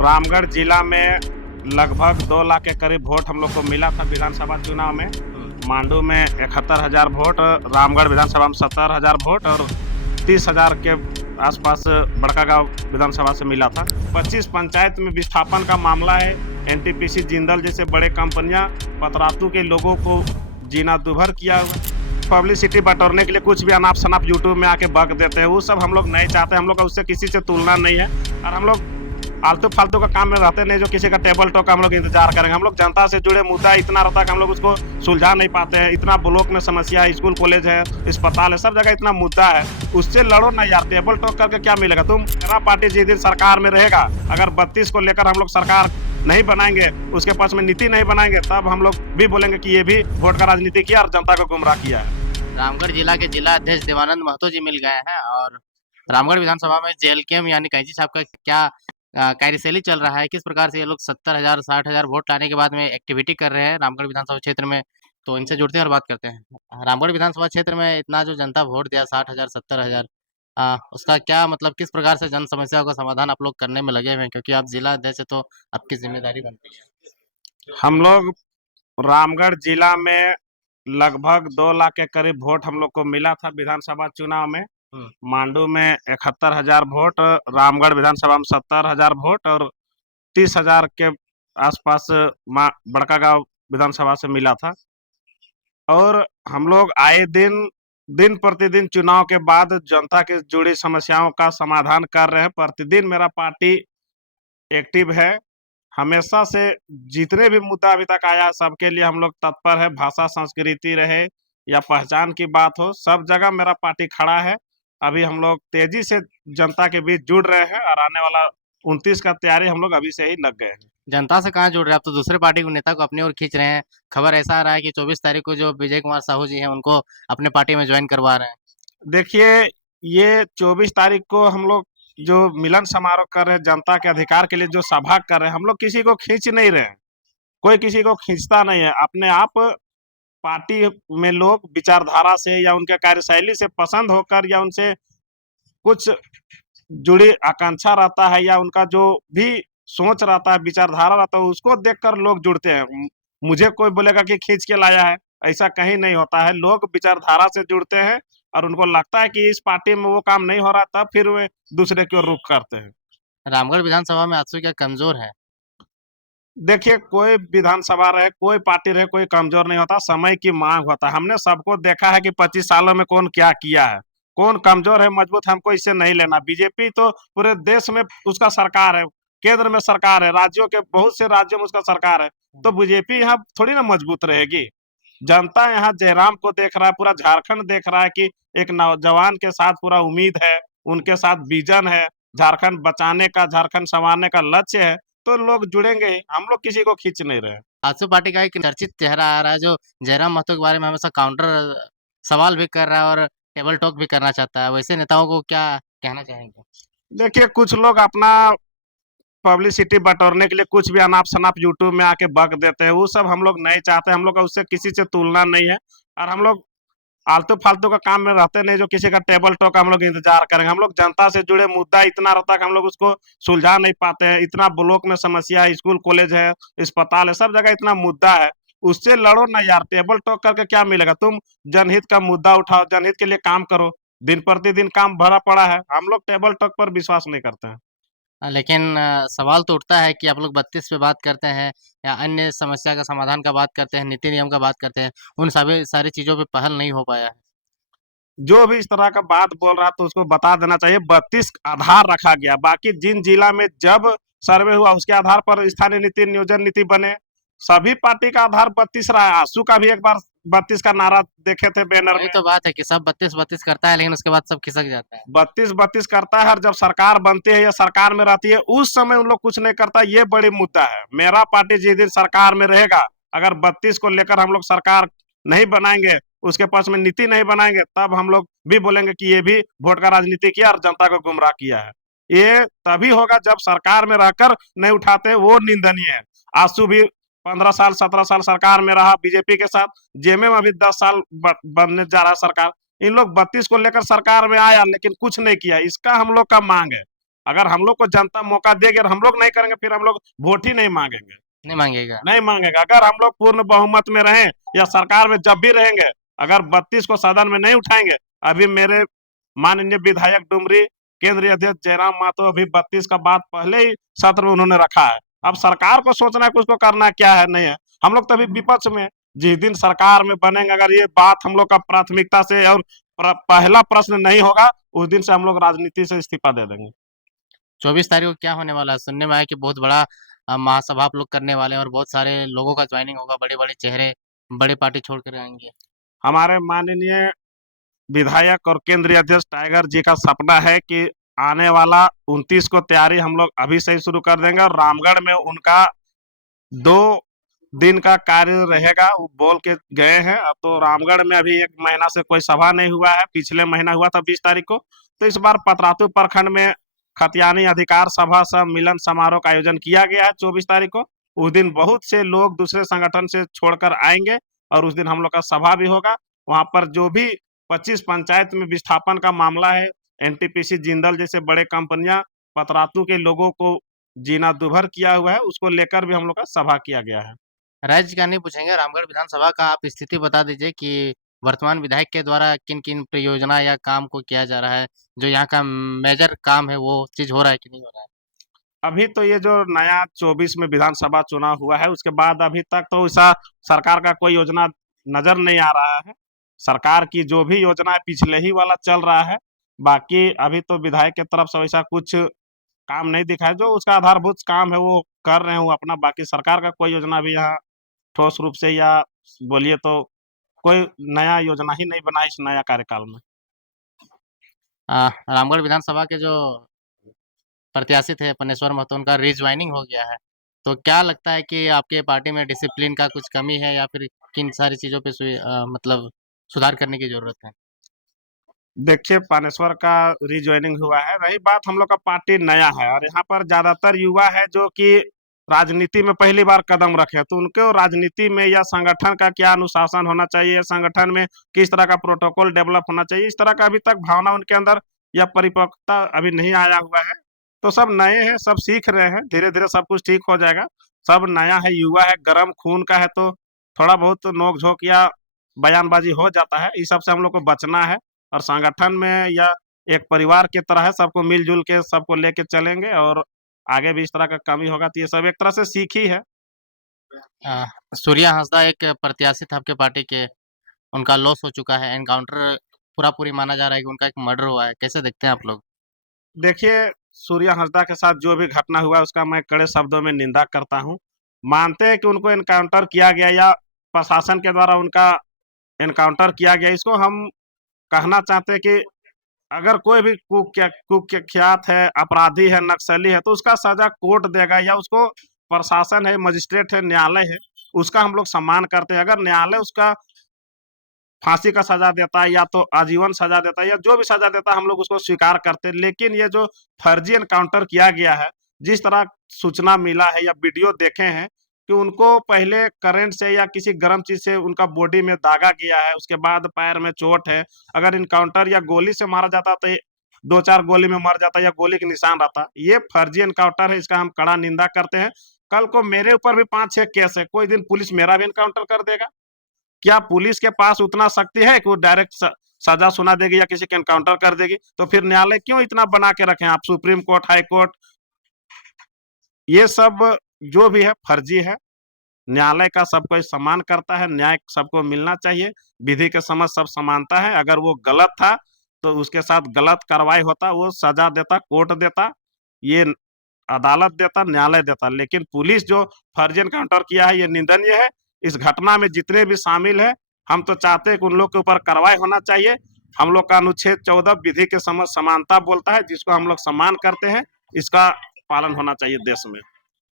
रामगढ़ जिला में लगभग 2 लाख के करीब वोट हम लोग को मिला था विधानसभा चुनाव में। मांडू में 71,000 वोट, रामगढ़ विधानसभा में 70,000 वोट और 30,000 के आसपास बड़कागांव विधानसभा से मिला था। 25 पंचायत में विस्थापन का मामला है। एनटीपीसी, जिंदल जैसे बड़े कंपनियां पतरातू के लोगों को जीना दूभर किया हुआ। पब्लिसिटी बटोरने के लिए कुछ भी अनाप शनाप यूट्यूब में आके बक देते हैं, वो सब हम लोग नहीं चाहते। हम लोग का उससे किसी से तुलना नहीं है और हम लोग आलतू फालतू का काम में रहते नहीं जो किसी का टेबल टॉक का हम लोग इंतजार करेंगे। हम लोग जनता से जुड़े मुद्दा इतना रहता है कि हम लोग उसको सुलझा नहीं पाते हैं। इतना ब्लॉक में समस्या है, स्कूल कॉलेज है, अस्पताल है, सब जगह इतना मुद्दा है, उससे लड़ो ना यार। टेबल टॉक करके क्या मिलेगा? मेरा पार्टी जिस दिन सरकार में रहेगा, अगर 32 को लेकर हम लोग सरकार नहीं बनाएंगे, उसके पास में नीति नहीं बनाएंगे, तब हम लोग भी बोलेंगे कि ये भी वोट का राजनीति किया और जनता को गुमराह किया है। रामगढ़ जिला के जिला अध्यक्ष देवानंद महतो जी मिल गए हैं और रामगढ़ विधानसभा में जेएलकेएम यानी कैंची साहब का क्या कार्यशैली चल रहा है, किस प्रकार से ये लोग 70,000 60,000 वोट लाने के बाद में एक्टिविटी कर रहे हैं रामगढ़ विधानसभा क्षेत्र में, तो इनसे जुड़ते हैं और बात करते हैं। रामगढ़ विधानसभा क्षेत्र में इतना जो जनता वोट दिया 60,000 70,000, उसका क्या मतलब, किस प्रकार से जन समस्याओं का समाधान आप लोग करने में लगे हुए हैं, क्योंकि आप जिला अध्यक्ष है तो आपकी जिम्मेदारी बनती है। हम लोग रामगढ़ जिला में लगभग 2 लाख के करीब वोट हम लोग को मिला था विधानसभा चुनाव में। मांडू में 71,000 वोट, रामगढ़ विधानसभा में 70,000 वोट और 30,000 के आसपास बड़कागांव विधानसभा से मिला था। और हम लोग आए दिन प्रतिदिन चुनाव के बाद जनता के जुड़ी समस्याओं का समाधान कर रहे हैं। प्रतिदिन मेरा पार्टी एक्टिव है। हमेशा से जितने भी मुद्दा अभी तक आया सबके लिए हम लोग तत्पर है। भाषा, संस्कृति रहे या पहचान की बात हो, सब जगह मेरा पार्टी खड़ा है। अभी हम लोग तेजी से जनता के बीच जुड़ रहे हैं और आने वाला 29 का तैयारी हम लोग अभी से ही लग गए हैं। जनता से कहाँ जुड़ रहे हैं, आप तो दूसरे पार्टी के नेता को अपनी ओर खींच रहे हैं। खबर ऐसा आ रहा है कि 24 तारीख को जो विजय कुमार साहू जी हैं उनको अपने पार्टी में ज्वाइन करवा रहे हैं। देखिए, ये 24 तारीख को हम लोग जो मिलन समारोह कर रहे हैं, जनता के अधिकार के लिए जो सभा कर रहे हैं, हम लोग किसी को खींच नहीं रहे हैं। कोई किसी को खींचता नहीं है। अपने आप पार्टी में लोग विचारधारा से या उनके कार्यशैली से पसंद होकर या उनसे कुछ जुड़ी आकांक्षा रहता है या उनका जो भी सोच रहता है, विचारधारा रहता है, उसको देखकर लोग जुड़ते हैं। मुझे कोई बोलेगा कि खींच के लाया है, ऐसा कहीं नहीं होता है। लोग विचारधारा से जुड़ते हैं और उनको लगता है कि इस पार्टी में वो काम नहीं हो रहा, तब फिर वे दूसरे की ओर रुख करते हैं। रामगढ़ विधानसभा में आजसू क्या कमजोर है? देखिए, कोई विधानसभा रहे, कोई पार्टी रहे, कोई कमजोर नहीं होता। समय की मांग होता है। हमने सबको देखा है कि 25 सालों में कौन क्या किया है, कौन कमजोर है, मजबूत। हमको इससे नहीं लेना। बीजेपी तो पूरे देश में उसका सरकार है, केंद्र में सरकार है, राज्यों के बहुत से राज्यों में उसका सरकार है, तो बीजेपी यहाँ थोड़ी ना मजबूत रहेगी। जनता यहाँ जयराम को देख रहा है, पूरा झारखंड देख रहा है कि एक नौजवान के साथ पूरा उम्मीद है, उनके साथ विजन है, झारखंड बचाने का, झारखंड संवारने का लक्ष्य है, तो लोग जुड़ेंगे ही। हम लोग किसी को खींच नहीं रहे। आजसू पार्टी का एक चर्चित चेहरा आ रहा है जो जयराम महतो के बारे में हमेशा काउंटर सवाल भी कर रहा है और टेबल टॉक भी करना चाहता है। वैसे नेताओं को क्या कहना चाहेंगे? देखिए, कुछ लोग अपना पब्लिसिटी बटोरने के लिए कुछ भी अनाप शनाप यूट्यूब में आके बक देते हैं, वो सब हम लोग नहीं चाहते। हम लोग का उससे किसी से तुलना नहीं है और हम लोग आलतू फालतू का काम में रहते नहीं जो किसी का टेबल टॉक का हम लोग इंतजार करेंगे। हम लोग जनता से जुड़े मुद्दा इतना रहता है कि हम लोग उसको सुलझा नहीं पाते हैं। इतना ब्लॉक में समस्या है, स्कूल कॉलेज है, अस्पताल है, सब जगह इतना मुद्दा है, उससे लड़ो ना यार। टेबल टॉक करके क्या मिलेगा? जनहित का मुद्दा उठाओ, जनहित के लिए काम करो। दिन प्रतिदिन काम भरा पड़ा है। हम लोग टेबल टॉक पर विश्वास नहीं करते हैं। लेकिन सवाल तो उठता है कि आप लोग 32 पे बात करते हैं या अन्य समस्या का समाधान का बात करते हैं, नीति नियम का बात करते हैं, उन सभी सारी चीज़ों पे पहल नहीं हो पाया है। जो भी इस तरह का बात बोल रहा है तो उसको बता देना चाहिए। 32 आधार रखा गया, बाकी जिन जिला में जब सर्वे हुआ उसके आधार पर स्थानीय नीति, नियोजन नीति बने। सभी पार्टी का आधार 32 रहा है। आंसू का भी एक बार 32 का नारा देखे थे बैनर वही में। तो बात है कि सब 32-32 करता है लेकिन उसके बाद सब खिसक जाता है। 32 करता है और जब सरकार बनती है या सरकार में रहती है उस समय उन लोग कुछ नहीं करता। ये बड़ी मुद्दा है। मेरा पार्टी जिस दिन सरकार में रहेगा, अगर 32 को लेकर हम लोग सरकार नहीं बनाएंगे, उसके पास में नीति नहीं बनाएंगे, तब हम लोग भी बोलेंगे कि ये भी वोट का राजनीति किया और जनता को गुमराह किया है। ये तभी होगा जब सरकार में रहकर नहीं उठाते, वो निंदनीय है। आंसू भी 15 साल 17 साल सरकार में रहा बीजेपी के साथ। जेमे में अभी 10 साल बनने जा रहा है सरकार। इन लोग 32 को लेकर सरकार में आया लेकिन कुछ नहीं किया। इसका हम लोग का मांग है अगर हम लोग को जनता मौका देगी और हम लोग नहीं करेंगे फिर हम लोग वोट ही नहीं मांगेंगे, नहीं मांगेगा। नहीं मांगेगा। अगर हम लोग पूर्ण बहुमत में रहें या सरकार में जब भी रहेंगे, अगर 32 को सदन में नहीं उठाएंगे, अभी मेरे माननीय विधायक डुमरी केंद्रीय अध्यक्ष जयराम महतो अभी 32 का बात पहले ही सत्र में उन्होंने रखा है। अब सरकार को सोचना है कि उसको करना क्या है नहीं है। हम लोग तभी विपक्ष में, जिस दिन सरकार में बनेंगे अगर ये बात हम लोग का प्राथमिकता से और पहला प्रश्न नहीं होगा, उस दिन से हम लोग राजनीति से इस्तीफा दे देंगे। 24 तारीख को क्या होने वाला है? सुनने में आया कि बहुत बड़ा महासभा आप लोग करने वाले हैं और बहुत सारे लोगों का ज्वाइनिंग होगा, बड़े-बड़े चेहरे बड़े पार्टी छोड़ कर आएँगे। हमारे माननीय विधायक और केंद्रीय अध्यक्ष टाइगर जी का सपना है कि आने वाला 29 को तैयारी हम लोग अभी से ही शुरू कर देंगे और रामगढ़ में उनका 2 दिन का कार्य रहेगा, वो बोल के गए हैं। अब तो रामगढ़ में अभी 1 महीना से कोई सभा नहीं हुआ है, पिछले महीना हुआ था 20 तारीख को। तो इस बार पतरातू प्रखंड में खतियानी अधिकार सभा सम्मिलन समारोह का आयोजन किया गया है 24 तारीख को। उस दिन बहुत से लोग दूसरे संगठन से छोड़कर आएंगे और उस दिन हम लोग का सभा भी होगा। वहां पर जो भी 25 पंचायत में विस्थापन का मामला है, एनटीपीसी जिंदल जैसे बड़े कंपनियां पतरातू के लोगों को जीना दुभर किया हुआ है, उसको लेकर भी हम लोग का सभा किया गया है। राज्य का नहीं पूछेंगे, रामगढ़ विधानसभा का आप स्थिति बता दीजिए कि वर्तमान विधायक के द्वारा किन-किन परियोजना या काम को किया जा रहा है? जो यहाँ का मेजर काम है, वो चीज़ हो रहा है कि नहीं हो रहा है? अभी तो ये जो नया 24 में विधानसभा चुनाव हुआ है, उसके बाद अभी तक तो ऐसा सरकार का कोई योजना नजर नहीं आ रहा है। सरकार की जो भी योजना है पिछले ही वाला चल रहा है। बाकी अभी तो विधायक की तरफ से वैसा कुछ काम नहीं दिखा है। जो उसका आधारभूत काम है वो कर रहे हैं वो अपना। बाकी सरकार का कोई योजना भी यहाँ ठोस रूप से या बोलिए तो कोई नया योजना ही नहीं बना इस नया कार्यकाल में। रामगढ़ विधानसभा के जो प्रत्याशी थे पन्नेश्वर महतो, उनका रिज्वाइनिंग हो गया है। तो क्या लगता है कि आपके पार्टी में डिसिप्लिन का कुछ कमी है या फिर किन सारी चीज़ों पे मतलब सुधार करने की ज़रूरत है? देखिए, पानेश्वर का रिजॉइनिंग हुआ है। रही बात हम लोग का पार्टी नया है और यहाँ पर ज़्यादातर युवा है जो कि राजनीति में पहली बार कदम रखे, तो उनको राजनीति में या संगठन का क्या अनुशासन होना चाहिए, या संगठन में किस तरह का प्रोटोकॉल डेवलप होना चाहिए, इस तरह का अभी तक भावना उनके अंदर या परिपक्वता अभी नहीं आया हुआ है। तो सब नए हैं, सब सीख रहे हैं, धीरे-धीरे सब कुछ ठीक हो जाएगा। सब नया है, युवा है, गरम खून का है, तो थोड़ा बहुत नोक-झोंक या बयानबाजी हो जाता है। इस सब से हम लोग को बचना है और संगठन में या एक परिवार की तरह है, सबको मिल-जुल के सबको लेके चलेंगे और आगे भी इस तरह का कमी होगा तो ये सब एक तरह से सीख ही है। अ, सूर्या हांसदा एक प्रत्याशी था आपके पार्टी के, उनका लॉस हो चुका है, एनकाउंटर पूरा-पूरी माना जा रहा है कि उनका एक मर्डर हुआ है। कैसे देखते हैं आप लोग? देखिए, सूर्या हांसदा के साथ जो भी घटना हुआ है उसका मैं कड़े शब्दों में निंदा करता हूँ। मानते हैं कि उनको एनकाउंटर किया गया या प्रशासन के द्वारा उनका एनकाउंटर किया गया, इसको हम कहना चाहते हैं कि अगर कोई भी कुख्यात है, अपराधी है, नक्सली है, तो उसका सजा कोर्ट देगा या उसको प्रशासन है, मजिस्ट्रेट है, न्यायालय है, उसका हम लोग सम्मान करते हैं। अगर न्यायालय उसका फांसी का सजा देता है या तो आजीवन सजा देता है या जो भी सजा देता है हम लोग उसको स्वीकार करते हैं। लेकिन ये जो फर्जी एनकाउंटर किया गया है, जिस तरह सूचना मिला है या वीडियो देखे हैं कि उनको पहले करंट से या किसी गर्म चीज से उनका बॉडी में दागा गया है, उसके बाद पैर में चोट है। अगर एनकाउंटर या गोली से मारा जाता तो 2-4 गोली में मर जाता या गोली के निशान रहता। ये फर्जी एनकाउंटर है, इसका हम कड़ा निंदा करते हैं। कल को मेरे ऊपर भी 5-6 केस है, कोई दिन पुलिस मेरा भी एनकाउंटर कर देगा। क्या पुलिस के पास उतना शक्ति है कि वो डायरेक्ट सजा सुना देगी या किसी के एनकाउंटर कर देगी? तो फिर न्यायालय क्यों इतना बना के रखे हैं आप? सुप्रीम कोर्ट, हाई कोर्ट, ये सब जो भी है फर्जी है। न्यायालय का सब कोई सम्मान करता है, न्याय सबको मिलना चाहिए, विधि के समझ सब समानता है। अगर वो गलत था तो उसके साथ गलत कार्रवाई होता, वो सजा देता, कोर्ट देता, ये अदालत देता, न्यायालय देता। लेकिन पुलिस जो फर्जी एनकाउंटर किया है ये निंदनीय है। इस घटना में जितने भी शामिल हैं, हम तो चाहते हैं कि उन लोग के ऊपर कार्रवाई होना चाहिए। हम लोग का अनुच्छेद 14 विधि के समझ समानता बोलता है, जिसको हम लोग सम्मान करते हैं, इसका पालन होना चाहिए देश में।